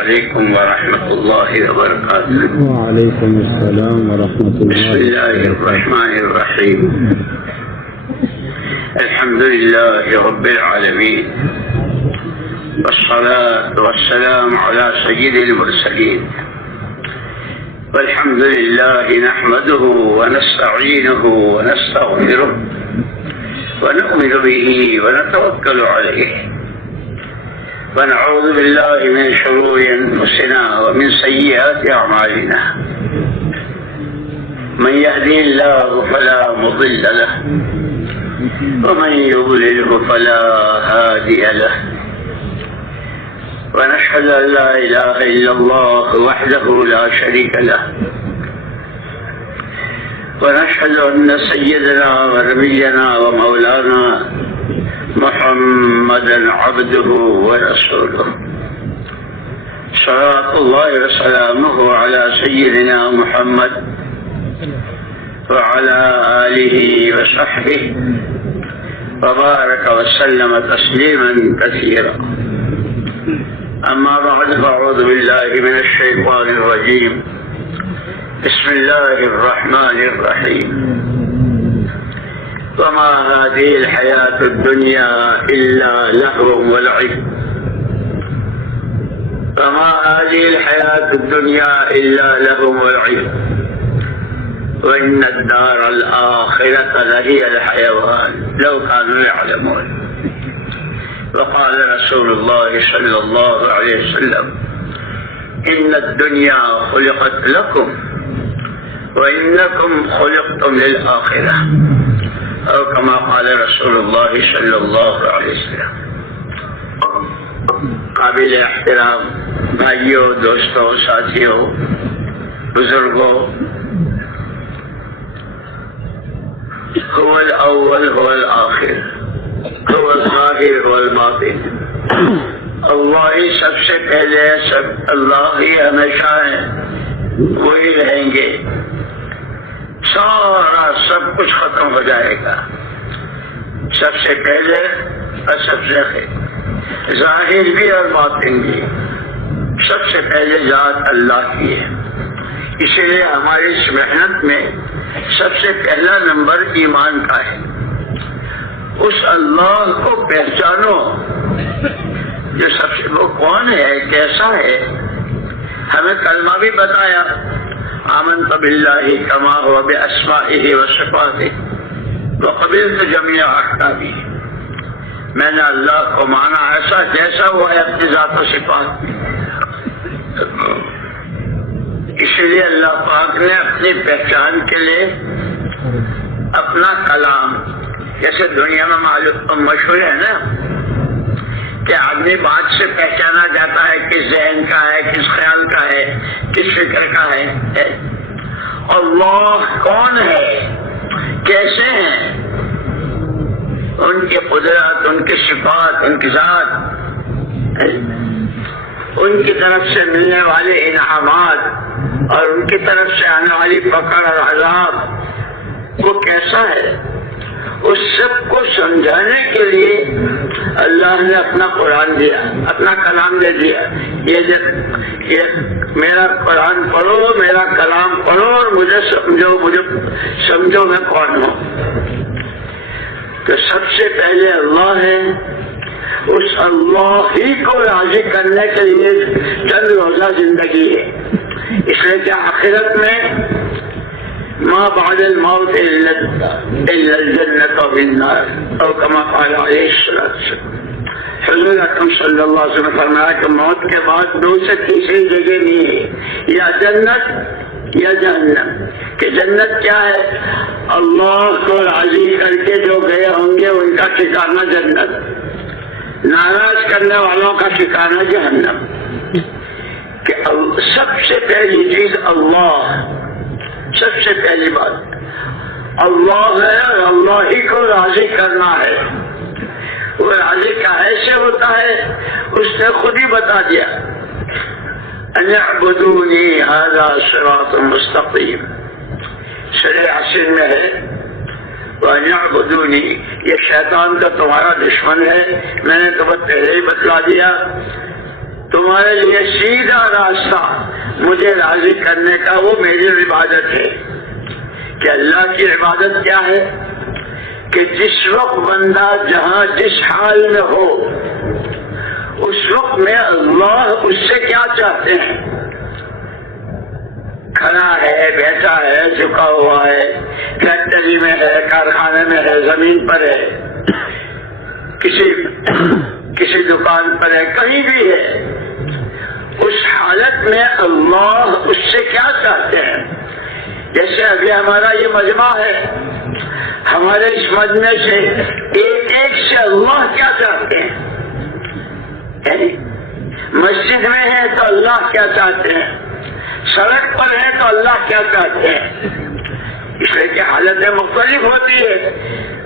عليكم ورحمة الله وبركاته. وعليكم السلام ورحمة الله. بسم الله الرحمن الرحيم. الحمد لله رب العالمين، والصلاة والسلام على سيد المرسلين، والحمد لله نحمده ونستعينه ونستغفره ونؤمن به ونتوكل عليه، ونعوذ بالله من شرور أنفسنا ومن سيئات أعمالنا. من يهدي الله فلا مضل له، ومن يضلله فلا هادي له، ونشهد أن لا إله إلا الله وحده لا شريك له، ونشهد أن سيدنا ونبينا ومولانا محمدا عبده ورسوله، صلوات الله وسلامه على سيدنا محمد وعلى آله وصحبه وبارك وسلم تسليما كثيرا. أما بعد، فأعوذ بالله من الشيطان الرجيم. بسم الله الرحمن الرحيم. وما هذه الحياة الدنيا إلا لهو ولعب، وما هذه الحياة الدنيا إلا لهو ولعب، وإن الدار الآخرة لهي الحيوان لو كانوا يعلمون. وقال رسول الله صلى الله عليه وسلم: إن الدنيا خلقت لكم وإنكم خلقتم للآخرة، او كما قال رسول اللہ صلی اللہ علیہ وسلم. قابل احترام بھائیوں، دوستوں، ساتھیوں، بزرگوں، هو الاول هو الاخر، هو الظاہر هو الباطن. اللہ ہی سب سے پہلے، سب اللہ ہی ہمیشہ ہیں، وہی رہیں گے. سارا سب کچھ ختم ہو جائے گا، سب سے پہلے اور سب سے ظاہر بھی اور باطن بھی. سب سے پہلے ذات اللہ کی ہے، اسی لیے ہماری اس محنت میں سب سے پہلا نمبر ایمان کا ہے. اس اللہ کو پہچانو جو سب سے، وہ کون ہے، کیسا ہے. ہمیں کلمہ بھی بتایا: آمنت باللہ کما هو باسمائہ وصفاتہ وقبلت جمیع احکامہ. میں نے اللہ کو مانا ایسا جیسا وہ ہے اپنی ذات و صفات. اسی لیے اللہ پاک نے اپنی پہچان کے لیے اپنا کلام، جیسے دنیا میں معلوم مشہور ہے نا کہ آدمی بات سے پہچانا جاتا ہے کس ذہن کا ہے، کس خیال کا ہے، کس فکر کا ہے. اللہ کون ہے، کیسے ہیں، ان کی قدرت، ان کی صفات، ان کی ذات، ان کی طرف سے ملنے والے انعامات اور ان کی طرف سے آنے والی پکڑ اور عذاب، وہ کیسا ہے. اس سب کو سمجھانے کے لیے اللہ نے اپنا قرآن دیا، اپنا کلام دے دیا. یہ میرا قرآن پڑھو، میرا کلام پڑھو اور مجھے سمجھو میں کون ہوں. تو سب سے پہلے اللہ ہے. اس اللہ ہی کو راضی کرنے کے لیے چند روزہ زندگی ہے. اس لیے کہ آخرت میں ما بعد الموت الا الجنة والنار، او كما قال عليه الصلاة والسلام. حضور اکرم صلی اللہ علیہ وسلم نے فرمایا کہ موت کے بعد دو سے تیسری جگہ نہیں ہے، یا جنت یا جہنم. کہ جنت کیا ہے؟ اللہ کو راضی کر کے جو گئے ہوں گے ان کا ٹھکانہ جنت، ناراض کرنے والوں کا ٹھکانہ جہنم. کہ سب سے پہلی چیز اللہ، سب سے پہلی بات اللہ ہے اور اللہ ہی کو راضی کرنا ہے. وہ راضی کیسے ہوتا ہے اس نے خود ہی بتا دیا: ان اعبدونی ھذا صراط مستقیم. سورہ یاسین میں ہے وَأَنِ اعْبُدُونِي. یہ شیطان کا تمہارا دشمن ہے، میں نے تمہیں پہلے ہی بتلا دیا. تمہارے لیے سیدھا راستہ مجھے راضی کرنے کا وہ میری عبادت ہے. کہ اللہ کی عبادت کیا ہے؟ کہ جس وقت بندہ جہاں جس حال میں ہو اس وقت میں اللہ اس سے کیا چاہتے ہیں. کھڑا ہے، بیٹھا ہے، جھکا ہوا ہے، فیکٹری میں ہے، کارخانے میں ہے، زمین پر ہے، کسی دکان پر ہے، کہیں بھی ہے، اس حالت میں اللہ اس سے کیا چاہتے ہیں. جیسے ابھی ہمارا یہ مجمع ہے، ہمارے اس مجمع سے ایک ایک سے اللہ کیا چاہتے ہیں. یعنی مسجد میں ہے تو اللہ کیا چاہتے ہیں، سڑک پر ہے تو اللہ کیا چاہتے ہیں. اس لیے کہ حالتیں مختلف ہوتی ہے.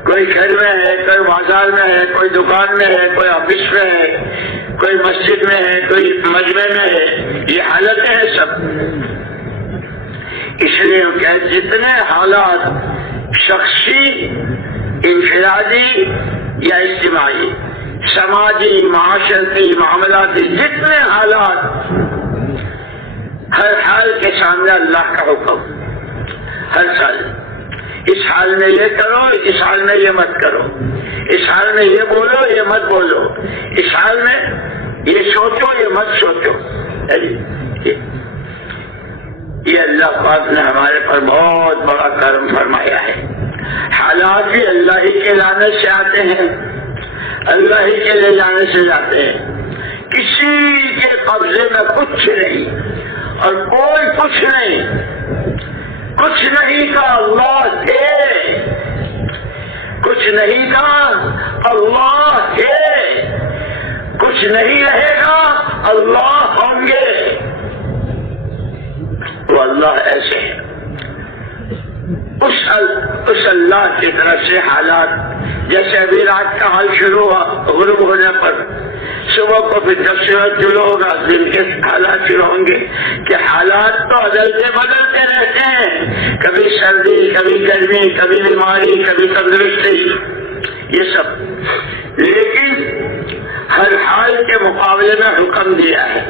کوئی گھر میں ہے، کوئی بازار میں ہے، کوئی دکان میں ہے، کوئی آفس میں ہے، کوئی مسجد میں ہے، کوئی مجمع میں ہے. یہ حالتیں ہیں سب. اس لیے کہ جتنے حالات شخصی، انفرادی یا اجتماعی، سماجی، معاشرتی، معاملاتی، جتنے حالات، ہر حال کے سامنے اللہ کا حکم. ہر سال اس حال میں یہ کرو، اس حال میں یہ مت کرو، اس حال میں یہ بولو، یہ مت بولو، اس حال میں یہ سوچو، یہ مت سوچو. یہ اللہ پاک نے ہمارے پر بہت بڑا کرم فرمایا ہے. حالات بھی اللہ ہی کے لانے سے آتے ہیں، اللہ ہی کے لے جانے سے جاتے ہیں. کسی کے قبضے میں کچھ نہیں اور کوئی کچھ نہیں. کچھ نہیں کا اللہ ہے، کچھ نہیں کا اللہ ہے، کچھ نہیں رہے گا اللہ ہوں گے. وہ اللہ ایسے ہے. اس اللہ کی طرف سے حالات، جیسے ابھی رات کا حال شروع ہوا غروب ہونے پر، صبح کو پھر 10 بجے شروع ہوگا، دن کے حالات شروع ہوں گے. کہ حالات تو بدلتے رہتے ہیں، کبھی سردی، کبھی گرمی، کبھی بیماری، کبھی تندرستی، یہ سب. لیکن ہر حال کے مقابلے میں حکم دیا ہے،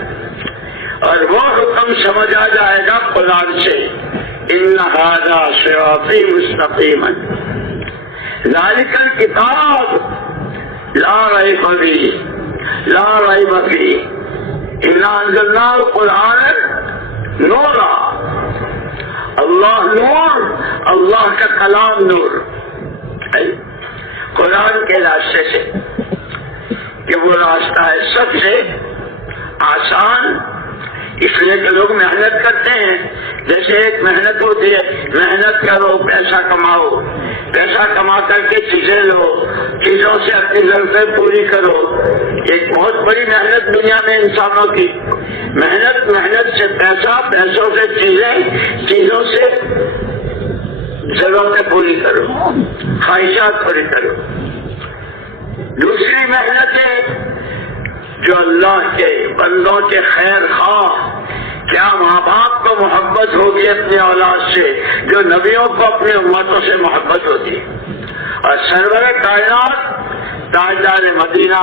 اور وہ حکم سمجھ آ جائے گا قرآن سے. ان ھذا صراطی مستقیما ذالک الکتاب لا ریب فیہ لا ریب فیہ انا انزلناہ القرآن نورا. اللہ نور، اللہ کا کلام نور. قرآن کے راستے سے، کہ وہ راستہ ہے سب سے آسان. اس لیے کہ لوگ محنت کرتے ہیں. جیسے ایک محنت ہوتی ہے، محنت کرو، پیسہ کماؤ، پیسہ کما کر کے چیزیں لو، چیزوں سے اپنی ضرورتیں پوری کرو. ایک بہت بڑی محنت دنیا میں انسانوں کی. محنت سے پیسہ، پیسوں سے چیزیں، چیزوں سے ضرورتیں پوری کرو، خواہشات پوری کرو. دوسری محنت ہے جو اللہ کے بندوں کے خیر خواہ. کیا ماں باپ کو محبت ہوگی اپنی اولاد سے جو نبیوں کو اپنی امتوں سے محبت ہوتی. اور سرور کائنات، تاجدار مدینہ،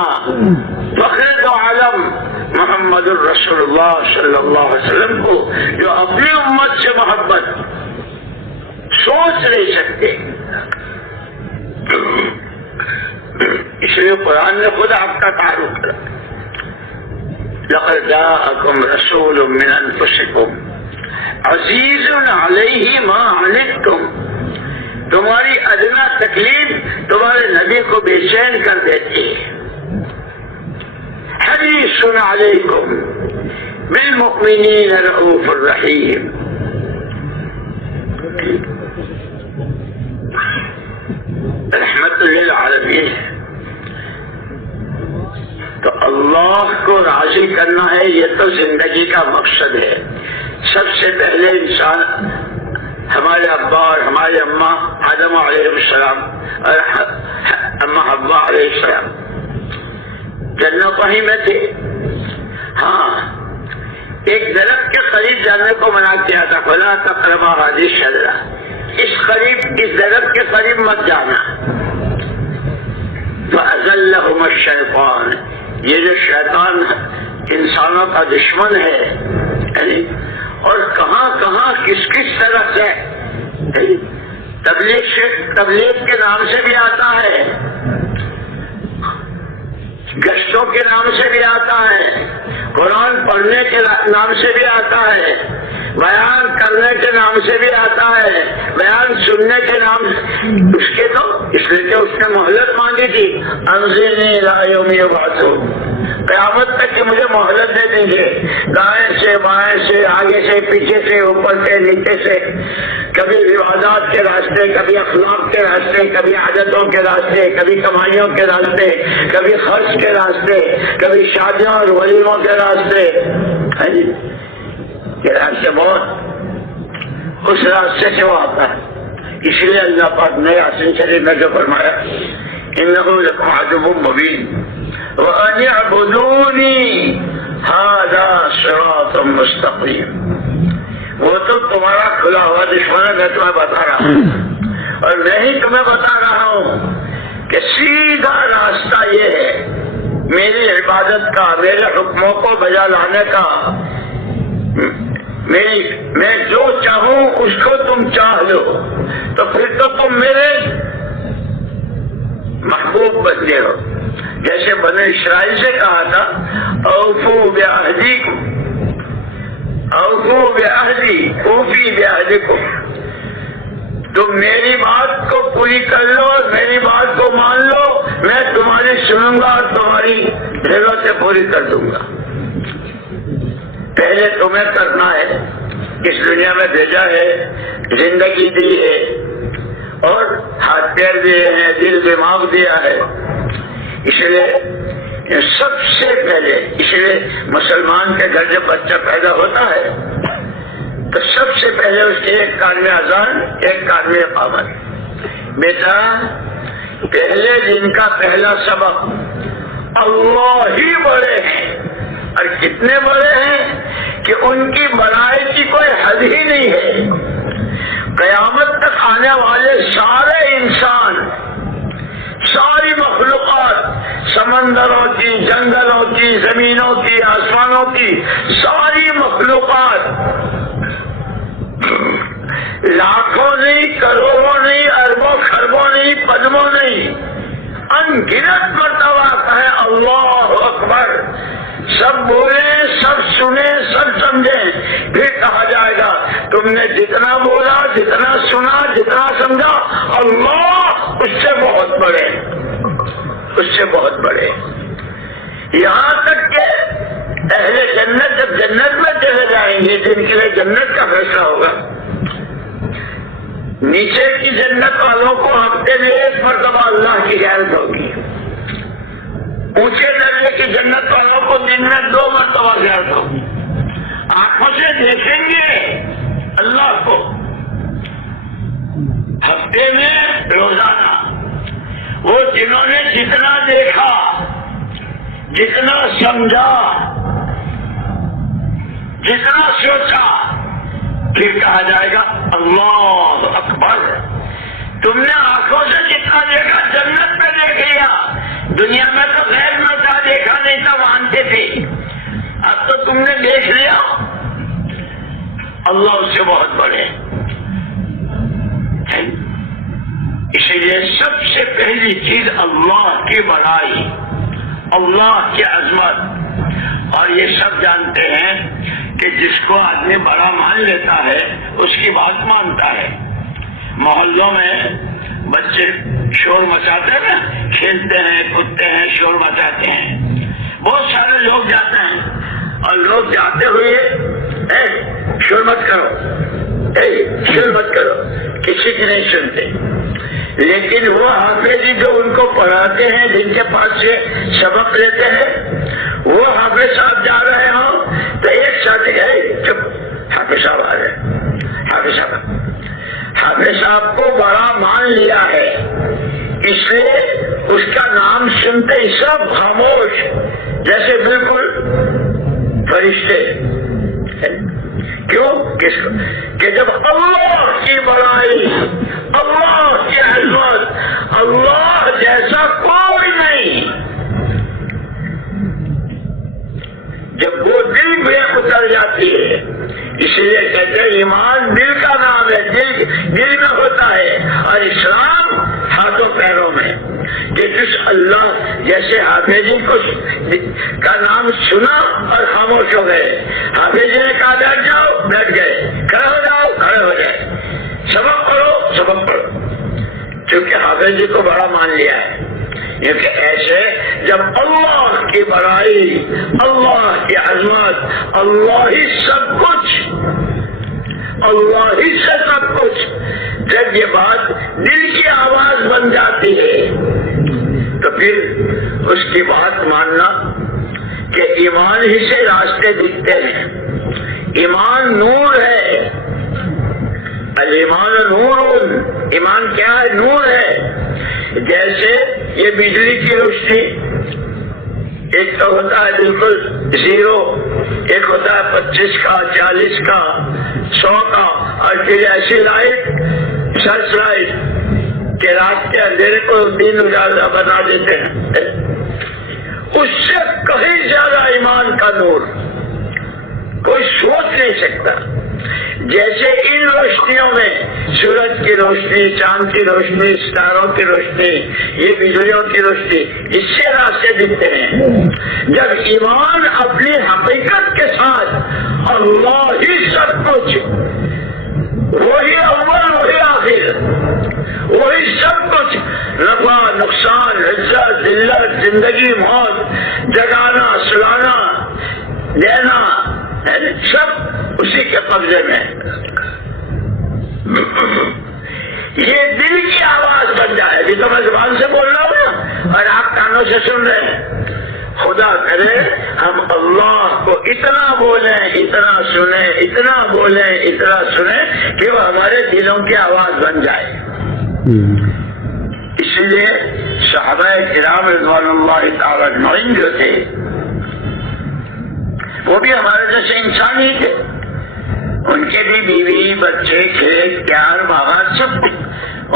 فخر دو عالم محمد الرسول اللہ صلی اللہ علیہ وسلم کو جو اپنی امت سے محبت سوچ نہیں سکتے. اس لیے قرآن نے خود آپ کا تعارف کرا. لقد جاءكم رسول من انفسكم عزيز عليه ما عنتم. تمہاری ادنا تکلیف تمہارے نبی کو بے چین کر دیتی ہے. حریص علیکم بالمؤمنین رؤوف الرحیم. رحمت للعالمین. تو اللہ کو راضی کرنا ہے، یہ تو زندگی کا مقصد ہے. سب سے پہلے انسان ہمارے ابا اور ہماری اماں آدم علیہ السلام اور اماں حوا علیہ السلام جنت وہیں میں تھے. ہاں، ایک درخت کے قریب جانے کو منع کیا تھا، فلا تقربا هذه الشجرة، اس درخت کے قریب مت جانا. فأزلهما الشیطان، یہ جو شیطان انسانوں کا دشمن ہے، اور کہاں کہاں کس کس طرح سے تبلیغ کے نام سے بھی آتا ہے، گشتوں کے نام سے بھی آتا ہے، قرآن پڑھنے کے نام سے بھی آتا ہے، بیان کرنے کے نام سے بھی آتا ہے، بیان سننے کے نام سے۔ اس کے تو اس لیے کہ اس نے مہلت مانگی تھی، انظرنی الی یوم یبعثون، قیامت تک کہ مجھے مہلت دے دیں گے، دائیں سے بائیں سے آگے سے پیچھے سے اوپر سے نیچے سے، کبھی روایات کے راستے، کبھی اخلاق کے راستے، کبھی عادتوں کے راستے، کبھی کمائیوں کے راستے، کبھی خرچ کے راستے، کبھی شادیوں اور ولیموں کے راستے، یہ راستے بہت اس راستے سے وہ آتا ہے۔ اس لیے اللہ پاک نے یاسین شریف میں جو فرمایا انہ لکم عدو مبین وان اعبدونی ھذا صراط مستقیم، وہ تو تمہارا کھلا ہوا دشمن ہے، میں تمہیں بتا رہا ہوں، اور میں ہی تمہیں بتا رہا ہوں کہ سیدھا راستہ یہ ہے میری عبادت کا، میرے حکموں کو بجا لانے کا، میں جو چاہوں اس کو تم چاہ لو، تو پھر تو تم میرے محبوب بنتے ہو۔ جیسے بنی اسرائیل سے کہا تھا اوفوا بعہدکم، اوفوا بعہدی اوفی بعہدکم، تم میری بات کو پوری کر لو، میری بات کو مان لو، میں تمہاری سنوں گا اور تمہاری ضرورتیں پوری کر دوں گا۔ پہلے تمہیں کرنا ہے، اس دنیا میں بھیجا ہے، زندگی دی ہے، اور ہاتھ پیر دیے ہیں، دل دماغ دیا ہے، اس لیے سب سے پہلے، اس لیے مسلمان کے گھر جب بچہ پیدا ہوتا ہے تو سب سے پہلے اس کے ایک کان میں اذان، ایک کان میں اقامت۔ بیٹا پہلے دن کا پہلا سبق اللہ ہی بڑے ہیں، اور کتنے بڑے ہیں کہ ان کی بڑائی کی کوئی حد ہی نہیں ہے۔ قیامت تک آنے والے سارے انسان، ساری مخلوقات، سمندروں کی، جنگلوں کی، زمینوں کی، آسمانوں کی ساری مخلوقات، لاکھوں نہیں، کروڑوں نہیں، اربوں خربوں نہیں، پدموں نہیں، ان گنت مرتبہ کہیں اللہ اکبر، سب بولیں، سب سنیں، سب سمجھیں، پھر کہا جائے گا تم نے جتنا بولا، جتنا سنا، جتنا سمجھا، اللہ اس سے بہت بڑے، اس سے بہت بڑے۔ یہاں تک کہ اہل جنت جب جنت میں چلے جائیں گے، جن کے لیے جنت کا فیصلہ ہوگا، نیچے کی جنت والوں کو ہفتے میں ایک مرتبہ اللہ کی زیارت ہوگی، اونچے درجے کی جنت والوں کو دن میں 2 مرتبہ زیارت ہوگی، آنکھوں سے دیکھیں گے اللہ کو ہفتے میں روزانہ۔ وہ جنہوں نے جتنا دیکھا، جتنا سمجھا، جتنا سوچا، پھر کہا جائے گا اللہ اکبر، تم نے آنکھوں سے جتنا دیکھا جنت میں دیکھ لیا، دنیا میں تو غیر مرتا دیکھا نہیں تھا، مانتے تھے، اب تو تم نے دیکھ لیا، اللہ اس سے بہت بڑے۔ اسی لیے سب سے پہلی چیز اللہ کی بڑائی، اللہ کی عظمت، اور یہ سب جانتے ہیں کہ جس کو آدمی بڑا مان لیتا ہے اس کی بات مانتا ہے۔ محلوں میں بچے شور مچاتے ہیں نا، کھیلتے ہیں، کودتے ہیں، شور مچاتے ہیں، بہت سارے لوگ جاتے ہیں، اور لوگ جاتے ہوئے شور مت کرو، شور مت کرو، کسی کی نہیں سنتے، لیکن وہ حافظ جو ان کو پڑھاتے ہیں، جن کے پاس سے سبق لیتے ہیں، وہ حافظ صاحب جا رہے ہوں تو ایک ساتھ چپ، حافظ صاحب آ رہے، حافظ صاحب کو بڑا مان لیا ہے، اس لیے اس کا نام سنتے ہی سب خاموش، جیسے بالکل فرشتے۔ کیوں؟ کہ جب اللہ کی بڑائی، اللہ کی عظمت، اللہ جیسا کوئی نہیں، جب وہ دل میں اتر جاتی ہے، اس لیے کہتے ہیں ایمان دل کا نام ہے، دل میں ہوتا ہے، اور اسلام ہاتھوں پیروں میں. کہ جس اللہ جیسے حافظ جی کو کا نام سنا اور خاموش ہو گئے، حافظ جی نے کہا بیٹھ جاؤ، بیٹھ گئے، کھڑے ہو جاؤ، کھڑے ہو گئے، سبق پڑھو، سبق پڑھو، کیونکہ حافظ جی کو بڑا مان لیا ہے. کیونکہ ایسے جب اللہ کی بڑائی، اللہ کی عظمت، اللہ ہی سب کچھ، اللہ ہی سے سب کچھ، جب یہ بات دل کی آواز بن جاتی ہے تو پھر اس کی بات ماننا کہ ایمان ہی سے راستے دکھتے ہیں. ایمان نور ہے، الایمان نور، ایمان کیا ہے؟ نور ہے. جیسے یہ بجلی کی روشنی، ایک تو ہوتا ہے بالکل زیرو، ایک ہوتا ہے 25 کا، 40 کا، 100 کا، اور پھر ایسی لائٹ، سرچ لائٹ کہ رات کے اندھیرے کو دن اجالا بنا دیتے ہیں. اس سے کہیں زیادہ ایمان کا نور کوئی سوچ نہیں سکتا. جیسے ان روشنیوں میں سورج کی روشنی، چاند کی روشنی، ستاروں کی روشنی، یہ بجلیوں کی روشنی، اس سے راستے دکھتے ہیں. جب ایمان اپنی حقیقت کے ساتھ اللہ ہی سب کچھ، وہی اول وہی آخر، وہی سب کچھ، نفع نقصان، عزت ذلت، زندگی موت، جگانا سلانا دینا، سب اسی کے قبضے میں. یہ دل کی آواز بن جائے. ابھی تو میں زبان سے بول رہا ہوں نا، اور آپ کانوں سے سن رہے ہیں. خدا کرے ہم اللہ کو اتنا بولیں، اتنا سنیں، اتنا بولیں، اتنا سنیں کہ وہ ہمارے دلوں کی آواز بن جائے. اس لیے صحابہ کرام رضوان اللہ تعالی اجمعین جو تھے وہ بھی ہمارے جیسے انسان ہی تھے. ان کے بھی بیوی، بچے، کھیت، پیار، باغات سب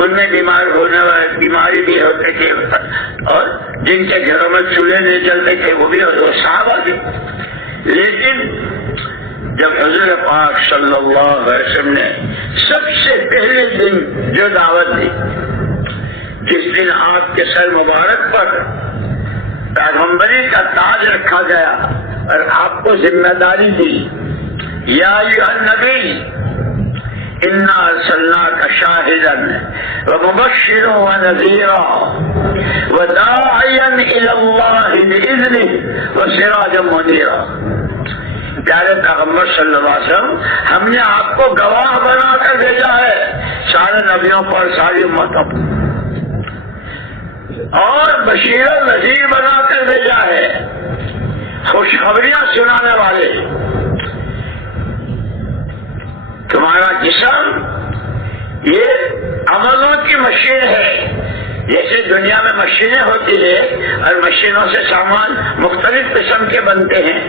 ان میں بیمار ہونے والے بیماری بھی ہوتے تھے، اور جن کے گھروں میں چولہے نہیں چلتے تھے وہ بھی صحابہ تھے. لیکن جب حضور پاک صلی اللہ علیہ وسلم نے سب سے پہلے دن جو دعوت دی، جس دن آپ کے سر مبارک پر پیغمبری کا تاج رکھا گیا اور آپ کو ذمہ داری دی، یا ایھا النبی انا ارسلناک شاہدا ومبشرا ونذیرا وداعیا الی اللہ باذنہ وسراجا منیرا. پیارے پیغمبر صلی اللہ علیہ وسلم، ہم نے آپ کو گواہ بنا کر بھیجا ہے سارے نبیوں پر، ساری امتوں پر، اور بشیر و نذیر بنا کر بھیجا ہے، خوشخبریاں سنانے والے. تمہارا جسم یہ عملوں کی مشین ہے. جیسے دنیا میں مشینیں ہوتی ہیں اور مشینوں سے سامان مختلف قسم کے بنتے ہیں،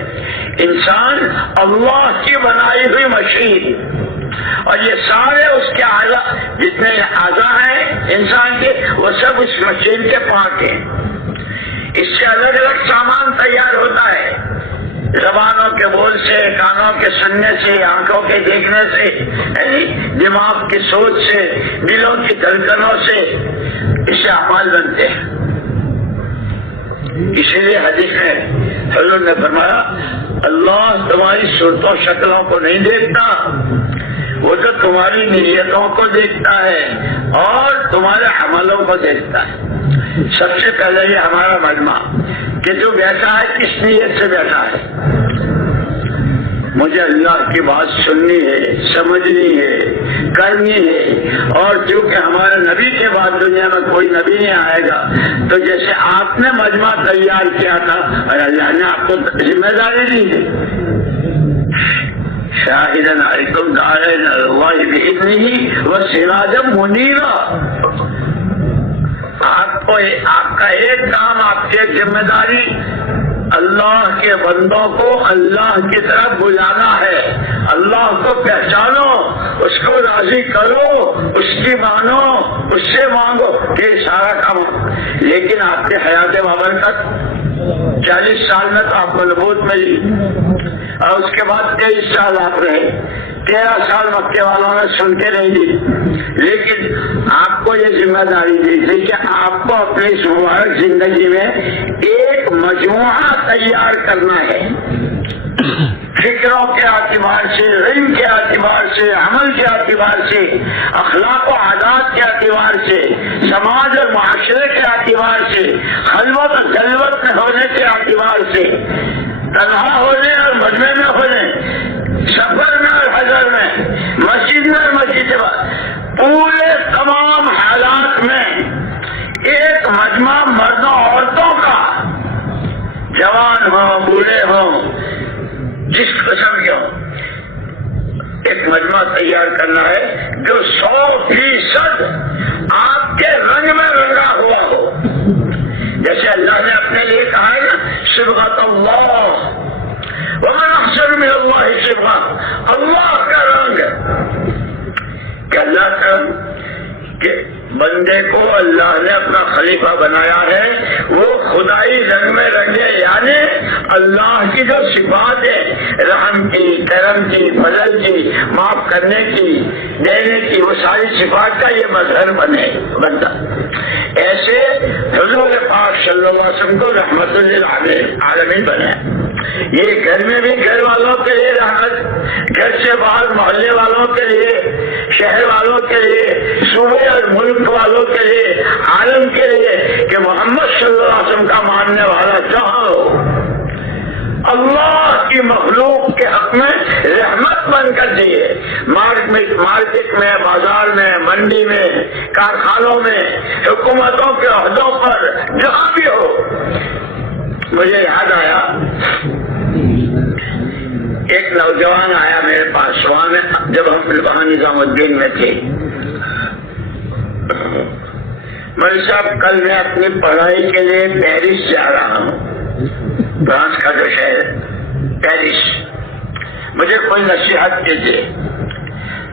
انسان اللہ کی بنائی ہوئی مشین، اور یہ سارے اس کے اعضاء، جتنے اعضاء ہیں انسان کے، وہ سب اس مشین کے پارٹ ہیں. اس سے الگ الگ سامان تیار ہوتا ہے، زبانوں کے بول سے، کانوں کے سننے سے، آنکھوں کے دیکھنے سے، دماغ کی سوچ سے، دلوں کی دھڑکنوں سے اس سے اعمال بنتے ہیں. اسی لیے حدیث میں حضور نے فرمایا اللہ تمہاری صورتوں شکلوں کو نہیں دیکھتا، وہ تو تمہاری نیتوں کو دیکھتا ہے اور تمہارے عملوں کو دیکھتا ہے. سب سے پہلے یہ ہمارا مجمع کہ جو بیٹھا ہے کس نیت سے بیٹھا ہے. مجھے اللہ کی بات سننی ہے، سمجھنی ہے، کرنی ہے. اور چونکہ ہمارے نبی کے بعد دنیا میں کوئی نبی نہیں آئے گا، تو جیسے آپ نے مجمع تیار کیا تھا اور اللہ نے آپ کو ذمہ داری دی ہے، شاہدن علیکم داعین اللہ بإذنہ وسراجا منیرا. آپ کا ایک کام، آپ کی ایک ذمہ داری اللہ کے بندوں کو اللہ کی طرف بلانا ہے. اللہ کو پہچانو، اس کو راضی کرو، اس کی مانو، اس سے مانگو، یہ سارا کام. لیکن آپ کے حیات بابرکت 40 سال میں تو آپ کو نبوت ملی اور اس کے بعد 23 سال آپ رہے، 13 سال مکے والوں نے سنتے رہ لی، لیکن آپ کو یہ ذمہ داری دی تھی کہ آپ کو اپنی اس مبارک زندگی میں ایک مجموعہ تیار کرنا ہے، فکروں کے اعتبار سے، علم کے اعتبار سے، عمل کے اعتبار سے، اخلاق و عادات کے اعتبار سے، سماج اور معاشرے کے اعتبار سے، خلوت اور جلوت میں ہونے کے اعتبار سے، تنہا ہونے اور مجمع میں ہونے، سفر میں اور حضر میں، مسجد میں اور مسجد میں، پورے تمام حالات میں ایک مجمع مردوں عورتوں کا، جوان ہوں بوڑھے ہوں جس قسم کے ہوں، ایک مجمع تیار کرنا ہے جو 100% آپ کے رنگ میں رنگا ہوا ہو، جیسے اللہ نے اپنے لیے کہا ہے نا صبغۃ اللہ ومن احسن من اللہ صبغۃ، اللہ کا رنگ کہ اللہ کا کہ بندے کو اللہ نے اپنا خلیفہ بنایا ہے، وہ خدائی رنگ میں رنگے، یعنی اللہ کی جو صفات ہے رحم کی، کرم کی، فضل کی، معاف کرنے کی، دینے کی، وہ ساری صفات کا یہ مظہر بنتا۔ ایسے حضور پاک صلی اللہ علیہ وسلم کو رحمت للعالمین بنایا۔ یہ گھر میں بھی گھر والوں کے لیے رحمت، گھر سے باہر محلے والوں کے لیے، شہر والوں کے لیے، صوبے اور ملک والوں کے لیے، عالم کے لیے، کہ محمد صلی اللہ علیہ وسلم کا ماننے والا جہاں ہو اللہ کی مخلوق کے حق میں رحمت بن کر دیے، مارکیٹ میں، بازار میں، منڈی میں، کارخانوں میں، حکومتوں کے عہدوں پر، جہاں بھی ہو۔ مجھے یاد آیا ایک نوجوان آیا میرے پاس وہاں میں، جب ہم وہاں نظام الدین میں تھے، مولوی صاحب کل میں اپنی پڑھائی کے لیے پیرس جا رہا ہوں، فرانس کا جو شہر پیرس، مجھے کوئی نصیحت کیجیے۔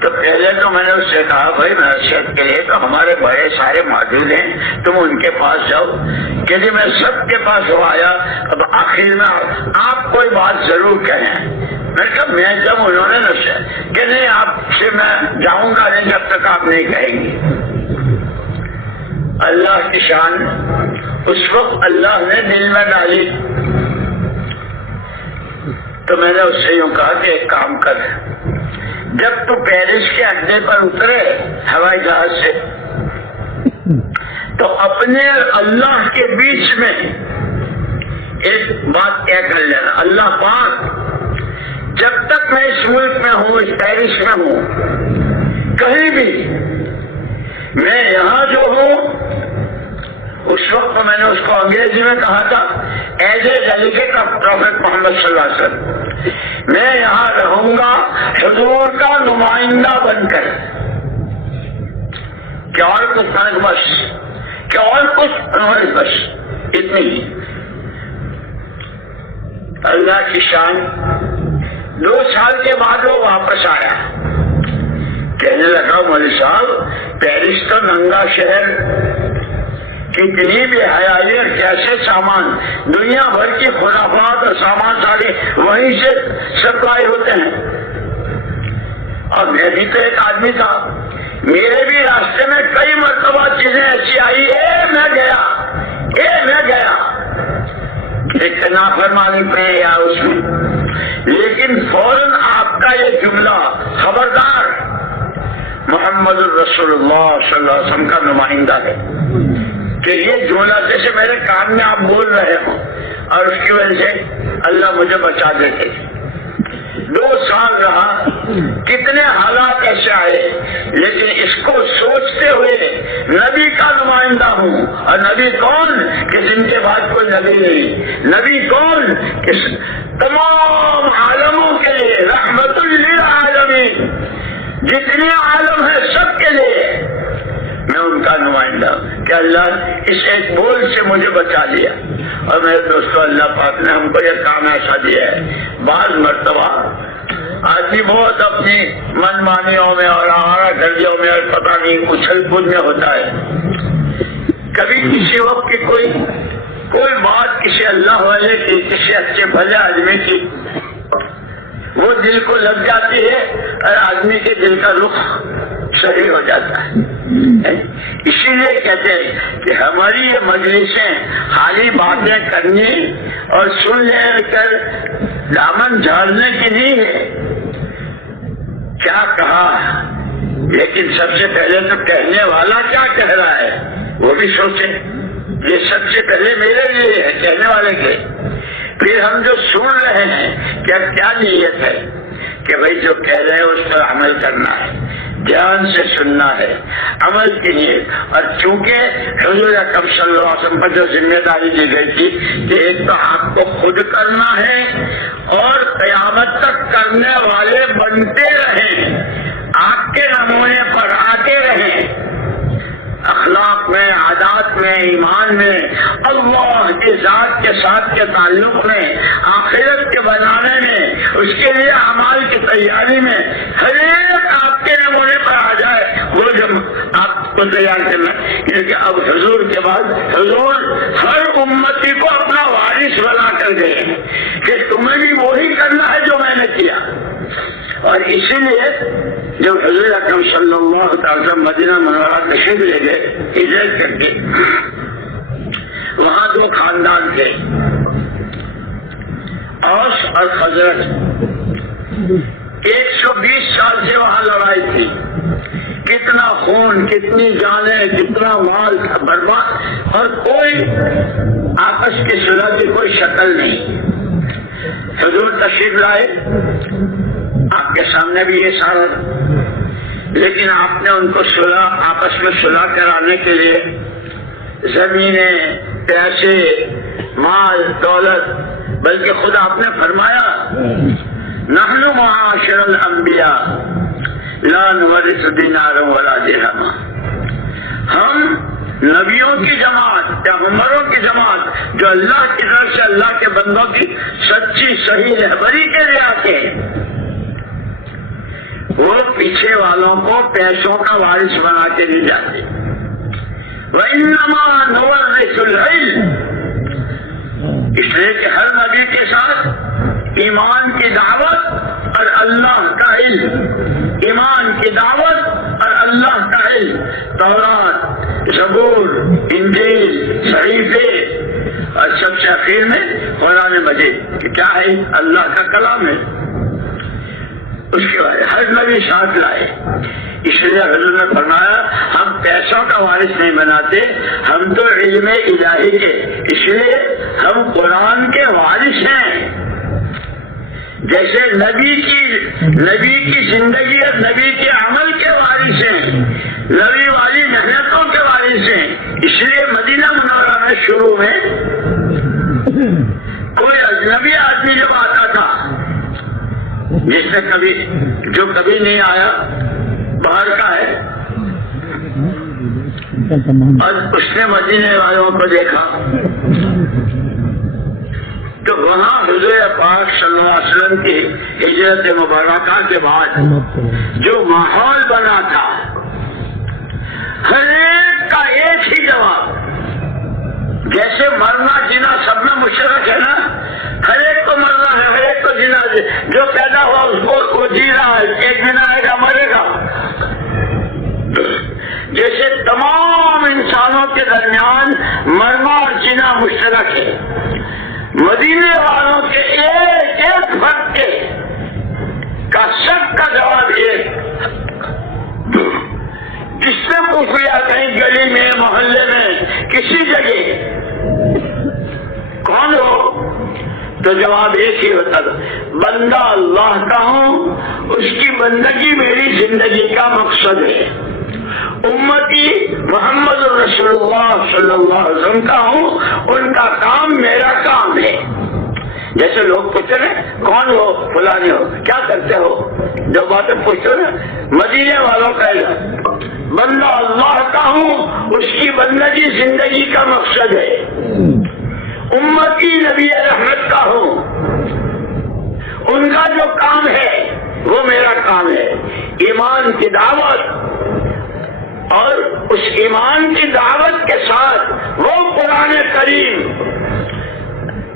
تو پہلے تو میں نے اس سے کہا بھائی نصیحت کے لیے تو ہمارے بڑے سارے موجود ہیں، تم ان کے پاس جاؤ، کہ جی میں سب کے پاس ہو آیا، اب آخر میں آپ کوئی بات ضرور کہیں۔ میں کہا میں جب انہوں نے نصیحت کہ نہیں آپ سے میں جاؤں گا نہیں جب تک آپ نہیں کہیں گے۔ اللہ کی شان اس وقت اللہ نے دل میں ڈالی، تو میں نے اس سے یوں کہا کہ ایک کام کر، جب تو پیرس کے اڈے پر اترے ہوائی جہاز سے تو اپنے اللہ کے بیچ میں ایک بات طے کر لینا، اللہ پاک جب تک میں اس ملک میں ہوں، اس پیرس میں ہوں، کہیں بھی میں یہاں جو ہوں، اس وقت میں نے اس کو انگریزی میں کہا تھا as a delegate of prophet Muhammad صلی اللہ علیہ وسلم، میں یہاں رہوں گا حضور کا نمائندہ بن کر، کہ اور کچھ فرق بس، کہ اور کچھ بس، اتنی ہی۔ اللہ کی شان 2 سال کے بعد وہ واپس آیا، کہنے لگا مولوی صاحب پیرس تو ننگا شہر، کتنی بھی حیائی اور کیسے سامان، دنیا بھر کی خرافات اور سامان سارے وہیں سے سپلائی ہوتے ہیں، اور میں بھی تو ایک آدمی تھا، میرے بھی راستے میں کئی مرتبہ چیزیں ایسی آئی، میں گیا ایک نافرمانی پہ یا اس میں، لیکن فوراً آپ کا یہ جملہ خبردار محمد الرسول اللہ صلی اللہ علیہ وسلم کا نمائندہ ہے، کہ یہ جملہ جیسے میرے کان میں آپ بول رہے ہوں، اور اس کی وجہ سے اللہ مجھے بچا دیتے۔ 2 سال رہا، کتنے حالات ایسے آئے، لیکن اس کو سوچتے ہوئے نبی کا نمائندہ ہوں، اور نبی کون کہ جن کے بعد کوئی نبی نہیں، نبی کون کہ تمام عالموں کے لیے رحمت للعالمین، جتنے عالم ہیں سب کے لیے میں ان کا نمائندہ ہوں، کہ اللہ اس ایک بول سے مجھے بچا لیا۔ اور میرے دوستوں اللہ پاک نے ہم کو یہ کام ایسا دیا ہے، بعض مرتبہ آدمی بہت اپنی من مانیوں میں اور آوارہ گردیوں میں اور پتہ نہیں اچھل کود میں ہوتا ہے، کبھی کسی وقت کی کوئی بات کسی اللہ والے کی، کسی اچھے بھلے آدمی کی، وہ دل کو لگ جاتی ہے اور آدمی کے دل کا رخ صحیح ہو جاتا ہے۔ اسی لیے کہتے ہیں کہ ہماری یہ مجلسیں خالی باتیں کرنی اور سن لے کر دامن جھاڑنے کی نہیں ہے۔ کیا کہا، لیکن سب سے پہلے تو کہنے والا کیا کہہ رہا ہے وہ بھی سوچے۔ یہ سب سے پہلے میرے لیے ہے، کہنے والے کے۔ پھر ہم جو سن رہے ہیں کیا نیت ہے کہ بھائی جو کہہ رہے ہیں اس پر عمل کرنا ہے، دھیان سے سننا ہے، عمل کے لیے۔ اور چونکہ حضور اکرم صلی اللہ علیہ وسلم پر جو ذمہ داری دی گئی تھی کہ ایک تو آپ کو خود کرنا ہے اور قیامت تک کرنے والے بنتے رہیں، آپ کے نمونے پر آتے رہیں، اخلاق میں، عادات میں، ایمان میں، اللہ کی ذات کے ساتھ کے تعلق میں، آخرت کے بنانے میں، اس کے لیے اعمال کی تیاری میں، ہر ایک آپ کے نمونے پر آ جائے، وہ جب آپ کو تیار کرنا۔ کیونکہ اب حضور کے بعد حضور ہر امتی کو اپنا وارث بنا کر گئے کہ تمہیں بھی وہی کرنا ہے جو میں نے کیا۔ اور اسی لیے جب حضور اکرم صلی اللہ تعالی وسلم مدینہ منورہ تشریف لے گئے ہجرت کر کے، وہاں دو خاندان تھے، اوس اور خزرج۔ 120 سال سے وہاں لڑائی تھی، کتنا خون، کتنی جانیں، کتنا مال برباد، اور کوئی آپس کی صلح کی کوئی شکل نہیں۔ حضور تشریف لائے، آپ کے سامنے بھی یہ سارا، لیکن آپ نے ان کو صلح، آپس میں صلح کرانے کے لیے زمینیں، پیسے، مال، دولت، بلکہ خود آپ نے فرمایا نحن معاشر الانبیاء لا نورث دینارا ولا درہما، ہم نبیوں کی جماعت، پیغمبروں کی جماعت جو اللہ کی طرف سے اللہ کے بندوں کی سچی صحیح رہبری کے لیے آتے ہیں، وہ پیچھے والوں کو پیسوں کا وارث بنا کے نہیں جاتے۔ وَإِنَّمَا نُوَرِّثُ الْعِلْمَ، اس لیے کہ ہر نبی کے ساتھ ایمان کی دعوت اور اللہ کا علم، ایمان کی دعوت اور اللہ کا علم، تورات، زبور، انجیل، صحیفے، اور سب سے اخیر میں قرآن مجید کہ کیا ہے، اللہ کا کلام ہے۔ اس کے بعد ہر نبی ساتھ لائے۔ اس لیے حضور نے فرمایا ہم پیسوں کا وارث نہیں بناتے، ہم تو علم الہی کے، اس لیے ہم قرآن کے وارث ہیں۔ جیسے نبی کی زندگی اور نبی کے عمل کے وارث ہیں، نبی والی محنتوں کے وارث ہیں۔ اس لیے مدینہ منورہ میں شروع میں کوئی اجنبی آدمی جب آتا تھا، جس نے جو کبھی نہیں آیا، باہر کا ہے، اور اس نے مدینے والوں کو دیکھا تو وہاں حضور پاک صلی اللہ علیہ وسلم کی ہجرت مبارکہ کے بعد جو ماحول بنا تھا، ہر ایک کا ایک ہی جواب، جیسے مرنا جینا سب میں مشترک ہے نا، ہر ایک کو مرنا ہے، ہر ایک کو جینا ہے، جو پیدا ہوا اس کو وہ جی رہا ہے، ایک دن آئے گا مرے گا۔ جیسے تمام انسانوں کے درمیان مرنا اور جینا مشترک ہے، مدینے والوں کے ایک ایک فرد کا سب کا جواب ایک۔ جس نے پوچھ لیا کہیں گلی میں، محلے میں، کسی جگہ کون ہو، تو جواب ایک ہی ہوتا تھا، بندہ اللہ کا ہوں، اس کی بندگی میری زندگی کا مقصد ہے، امتی محمد رسول اللہ صلی اللہ علیہ وسلم کا ہوں، ان کا کام میرا کام ہے۔ جیسے لوگ پوچھتے ہیں کون ہو، فلانے ہو، کیا کرتے ہو، جو باتیں پوچھتے ہیں مدینے والوں کا بندہ اللہ کا ہوں، اس کی بندگی زندگی کا مقصد ہے، امتی نبی رحمت کا ہوں، ان کا جو کام ہے وہ میرا کام ہے، ایمان کی دعوت، اور اس ایمان کی دعوت کے ساتھ وہ قرآن کریم